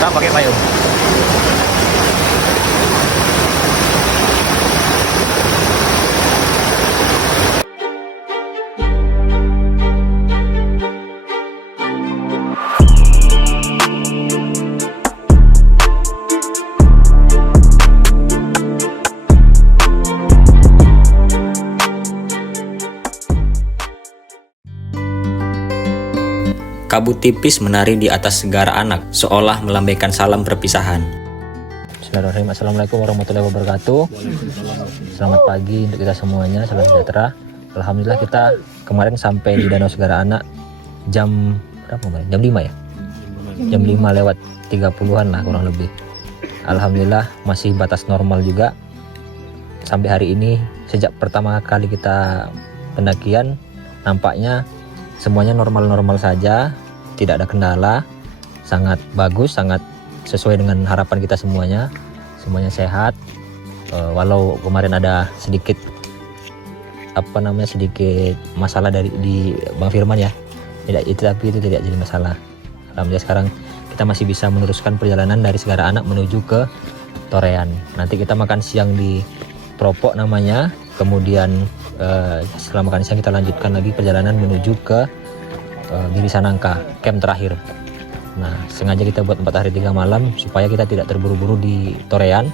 Kita pakai payung. Kabut tipis menari di atas Segara Anak, seolah melambaikan salam perpisahan. Bismillahirrahmanirrahim. Assalamualaikum warahmatullahi wabarakatuh. Selamat pagi untuk kita semuanya, salam sejahtera. Alhamdulillah kita kemarin sampai di Danau Segara Anak jam berapa kemarin? Jam 5 ya? Jam 5 lewat 30-an lah kurang lebih. Alhamdulillah masih batas normal juga. Sampai hari ini, sejak pertama kali kita pendakian, nampaknya semuanya normal-normal saja, tidak ada kendala, sangat bagus, sangat sesuai dengan harapan kita semuanya sehat. Walau kemarin ada sedikit sedikit masalah di Bang Firman ya, tapi itu tidak jadi masalah. Alhamdulillah sekarang kita masih bisa meneruskan perjalanan dari Segara Anak menuju ke Torean. Nanti kita makan siang di Propok namanya, kemudian setelah makan siang kita lanjutkan lagi perjalanan menuju ke Giri Sanangka, camp terakhir. Nah, sengaja kita buat 4 hari 3 malam supaya kita tidak terburu-buru di Torean,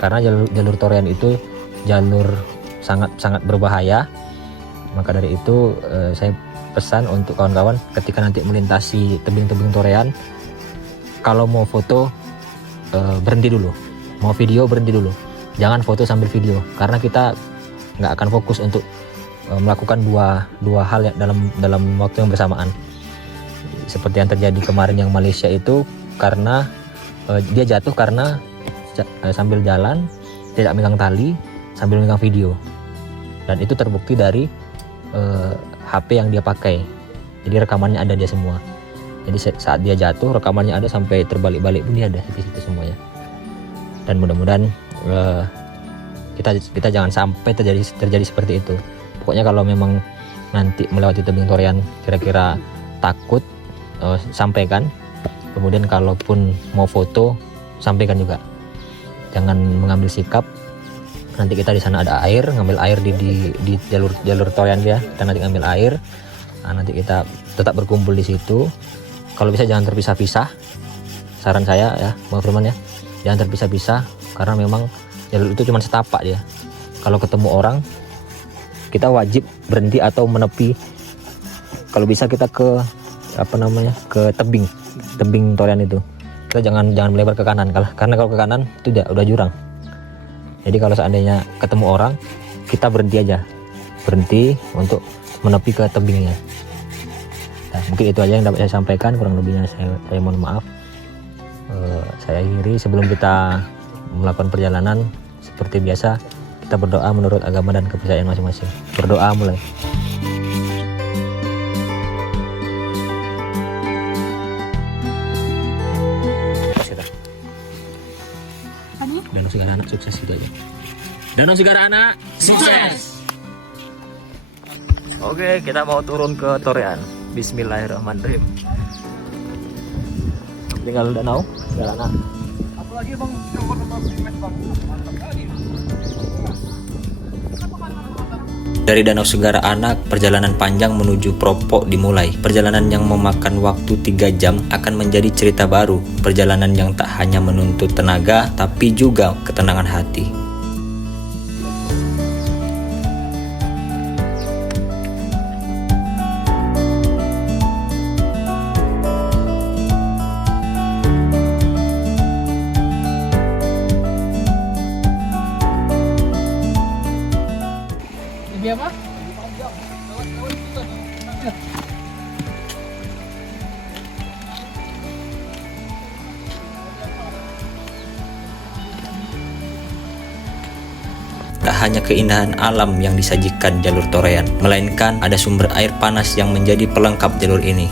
karena jalur Torean itu jalur sangat berbahaya. Maka dari itu saya pesan untuk kawan-kawan ketika nanti melintasi tebing-tebing Torean, kalau mau foto berhenti dulu, mau video berhenti dulu, jangan foto sambil video, karena kita nggak akan fokus untuk melakukan dua hal dalam waktu yang bersamaan. Seperti yang terjadi kemarin yang Malaysia itu, karena dia jatuh karena sambil jalan tidak megang tali, sambil megang video, dan itu terbukti dari HP yang dia pakai. Jadi rekamannya ada dia semua. Jadi saat dia jatuh rekamannya ada, sampai terbalik-balik pun dia ada di situ semuanya. Dan mudah-mudahan kita jangan sampai terjadi seperti itu. Pokoknya kalau memang nanti melewati tebing Torean kira-kira takut, sampaikan. Kemudian kalaupun mau foto, sampaikan juga. Jangan mengambil sikap nanti kita di sana ada air, ngambil air di jalur Torean dia, kita nanti ngambil air. Nah, nanti kita tetap berkumpul di situ. Kalau bisa jangan terpisah-pisah. Saran saya ya, Bang Firman ya, jangan terpisah-pisah, karena memang jalur itu cuma setapak dia. Kalau ketemu orang, kita wajib berhenti atau menepi. Kalau bisa kita ke tebing Torean itu. Kita jangan melebar ke kanan, karena kalau ke kanan itu udah jurang. Jadi kalau seandainya ketemu orang, kita berhenti untuk menepi ke tebingnya. Nah, mungkin itu aja yang dapat saya sampaikan, kurang lebihnya saya mohon maaf. Saya akhiri. Sebelum kita melakukan perjalanan, seperti biasa kita berdoa menurut agama dan kepercayaan masing-masing. Berdoa mulai. Danau Segara Anak sukses gitu aja. Danau Segara Anak sukses. Oke, kita mau turun ke Torean. Bismillahirrahmanirrahim. Tinggal Danau Segara Anak. Apalagi bang, bang. Mantap kali. Dari Danau Segara Anak, perjalanan panjang menuju Propok dimulai. Perjalanan yang memakan waktu 3 jam akan menjadi cerita baru. Perjalanan yang tak hanya menuntut tenaga, tapi juga ketenangan hati. Lebih apa? Tak hanya keindahan alam yang disajikan jalur Torean, melainkan ada sumber air panas yang menjadi pelengkap jalur ini.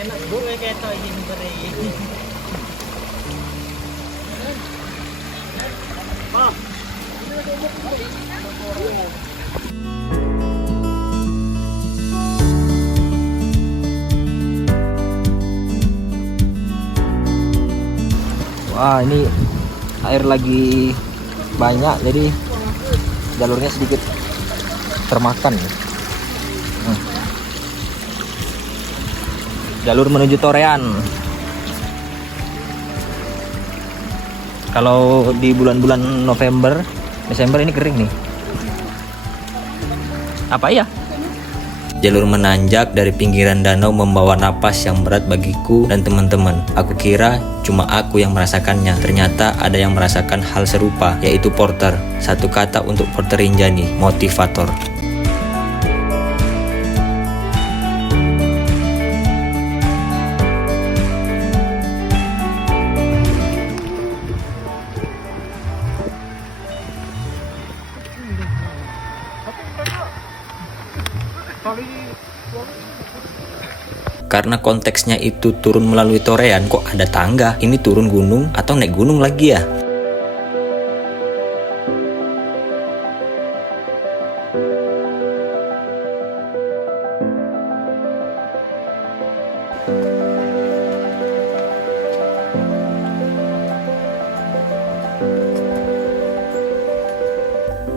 Enak gue kayak toy ini beri. Wah, ini air lagi banyak, jadi jalurnya sedikit termakan. Jalur menuju Torean. Kalau di bulan-bulan November, Desember ini kering nih. Apa ya? Jalur menanjak dari pinggiran danau membawa napas yang berat bagiku dan teman-teman. Aku kira cuma aku yang merasakannya. Ternyata ada yang merasakan hal serupa, yaitu porter. Satu kata untuk porter Rinjani, motivator. Karena konteksnya itu turun melalui Torean, kok ada tangga? Ini turun gunung atau naik gunung lagi ya?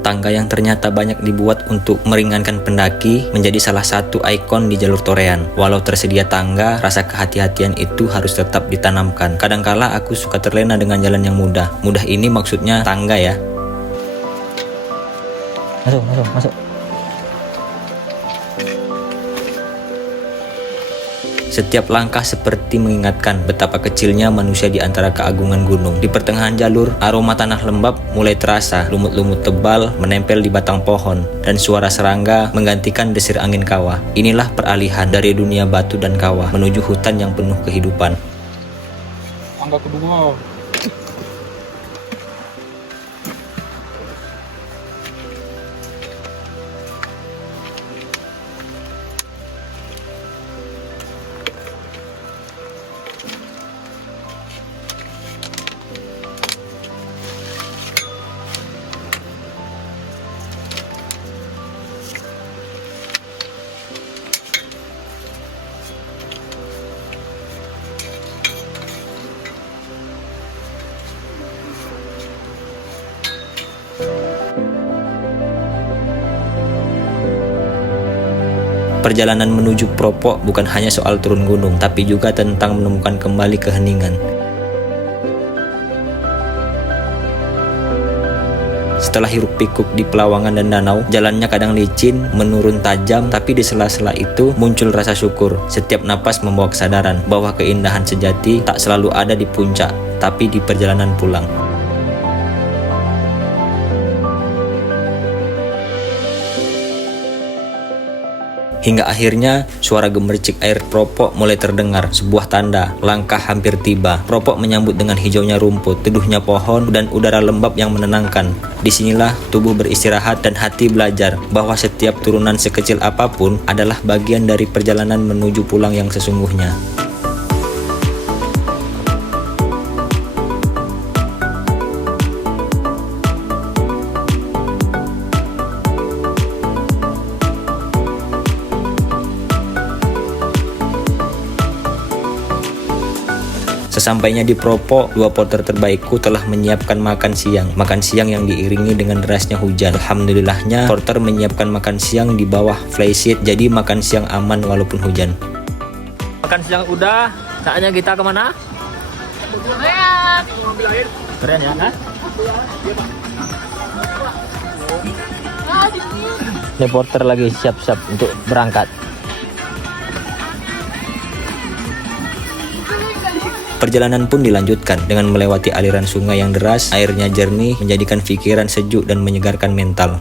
Tangga yang ternyata banyak dibuat untuk meringankan pendaki menjadi salah satu ikon di jalur Torean. Walau tersedia tangga, rasa kehati-hatian itu harus tetap ditanamkan. Kadangkala aku suka terlena dengan jalan yang mudah. Mudah ini maksudnya tangga ya. Masuk. Setiap langkah seperti mengingatkan betapa kecilnya manusia di antara keagungan gunung. Di pertengahan jalur, aroma tanah lembab mulai terasa. Lumut-lumut tebal menempel di batang pohon, dan suara serangga menggantikan desir angin kawah. Inilah peralihan dari dunia batu dan kawah menuju hutan yang penuh kehidupan. Angka kedua. Perjalanan menuju Propok bukan hanya soal turun gunung, tapi juga tentang menemukan kembali keheningan. Setelah hiruk pikuk di pelawangan dan danau, jalannya kadang licin, menurun tajam, tapi di sela-sela itu muncul rasa syukur. Setiap napas membawa kesadaran bahwa keindahan sejati tak selalu ada di puncak, tapi di perjalanan pulang. Hingga akhirnya suara gemercik air Propok mulai terdengar, sebuah tanda langkah hampir tiba. Propok menyambut dengan hijaunya rumput, teduhnya pohon, dan udara lembab yang menenangkan. Disinilah tubuh beristirahat dan hati belajar bahwa setiap turunan sekecil apapun adalah bagian dari perjalanan menuju pulang yang sesungguhnya. Sesampainya di Propok, dua porter terbaikku telah menyiapkan makan siang. Makan siang yang diiringi dengan derasnya hujan. Alhamdulillahnya, porter menyiapkan makan siang di bawah flysheet, jadi makan siang aman walaupun hujan. Makan siang udah, saatnya kita kemana? Keren ya? Hah? Ini porter lagi siap-siap untuk berangkat. Perjalanan pun dilanjutkan dengan melewati aliran sungai yang deras, airnya jernih, menjadikan pikiran sejuk dan menyegarkan mental.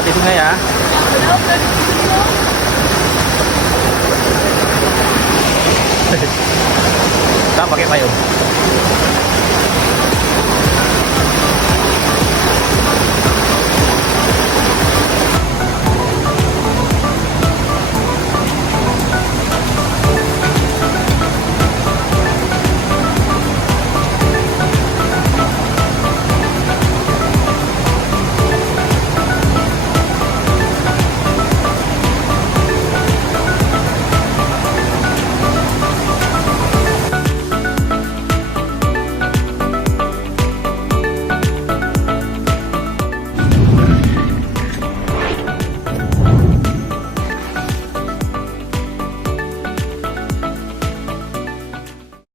lewati sungai ya. Kita pakai payung.